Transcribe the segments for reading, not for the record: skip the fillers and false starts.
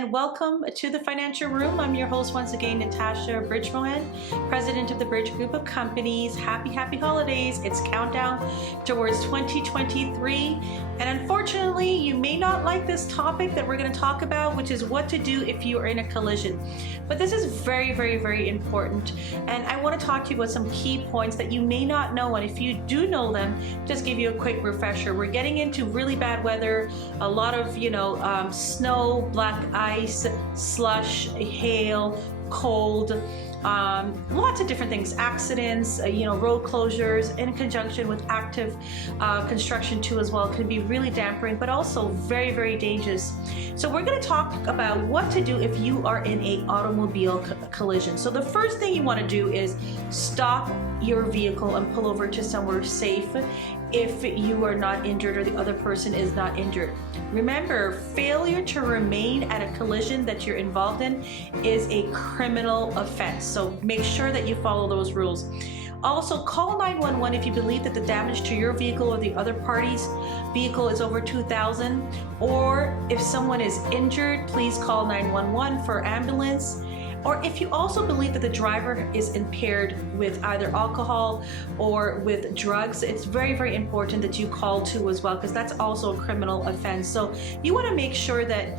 and welcome to the Financial Room. I'm your host once again, Natasha Bridgmohan, President of the BridgGroup of companies. Happy holidays. It's countdown towards 2023, and unfortunately you may not like this topic that we're going to talk about, which is what to do if you are in a collision. But this is very important, and I want to talk to you about some key points that you may not know, and if you do know them, just give you a quick refresher. We're getting into really bad weather, a lot of snow, black ice, slush, hail, cold, lots of different things, accidents, road closures in conjunction with active construction too as well can be really dampering, but also very dangerous. So we're going to talk about what to do if you are in a automobile collision. So the first thing you want to do is stop your vehicle and pull over to somewhere safe if you are not injured or the other person is not injured. Remember, failure to remain at a collision that you're involved in is a criminal offense. So make sure that you follow those rules. Also, call 911 if you believe that the damage to your vehicle or the other party's vehicle is over $2,000, or if someone is injured, please call 911 for ambulance. Or if you also believe that the driver is impaired with either alcohol or with drugs, it's very important that you call too as well, because that's also a criminal offense. So you want to make sure that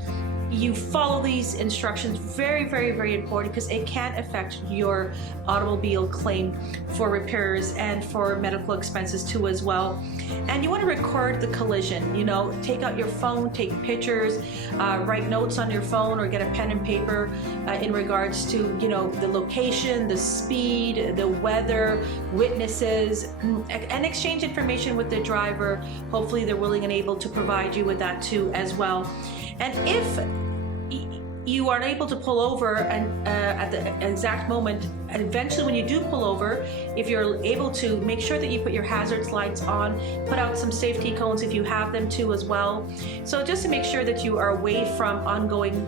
you follow these instructions. Very important, because it can affect your automobile claim for repairs and for medical expenses too as well. And you want to record the collision. Take out your phone, take pictures, write notes on your phone, or get a pen and paper in regards to the location, the speed, the weather, witnesses, and exchange information with the driver. Hopefully they're willing and able to provide you with that too as well. And if you are unable to pull over and at the exact moment, and eventually when you do pull over, if you're able to, make sure that you put your hazards lights on, put out some safety cones if you have them too as well. So just to make sure that you are away from ongoing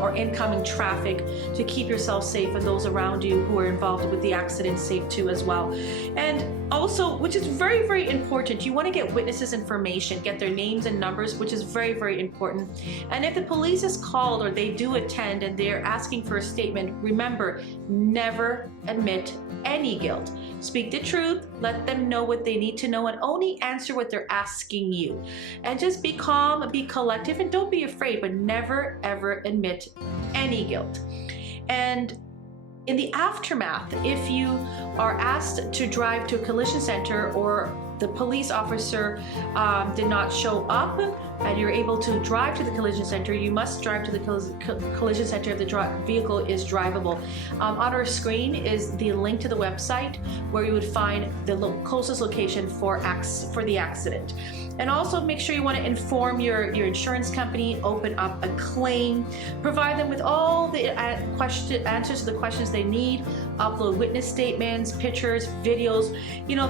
or incoming traffic, to keep yourself safe and those around you who are involved with the accident safe too as well. And also, which is very important, you want to get witnesses information, get their names and numbers, which is very important. And if the police is called or they do attend and they're asking for a statement, remember, never admit any guilt. Speak the truth, let them know what they need to know, and only answer what they're asking you. And just be calm, be collective, and don't be afraid, but never ever admit any guilt. And in the aftermath, if you are asked to drive to a collision center, or the police officer did not show up and you're able to drive to the collision center, you must drive to the collision center if the vehicle is drivable. On our screen is the link to the website where you would find the closest location for the accident. And also make sure you want to inform your insurance company, open up a claim, provide them with all the answers to the questions they need, upload witness statements, pictures, videos,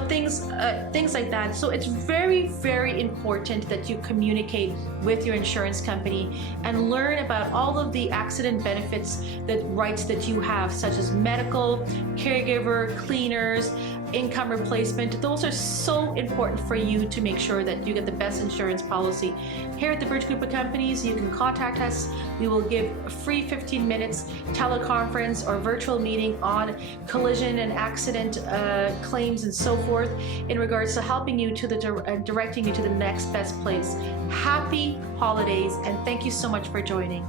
things like that. So it's very important that you communicate with your insurance company and learn about all of the accident benefits, rights that you have, such as medical, caregiver, cleaners, income replacement. Those are so important for you to make sure that you get the best insurance policy. Here at the BridgGroup of companies, you can contact us. We will give a free 15 minutes teleconference or virtual meeting on collision and accident claims and so forth, in regards to helping you to directing you to the next best place. Happy holidays, and thank you so much for joining.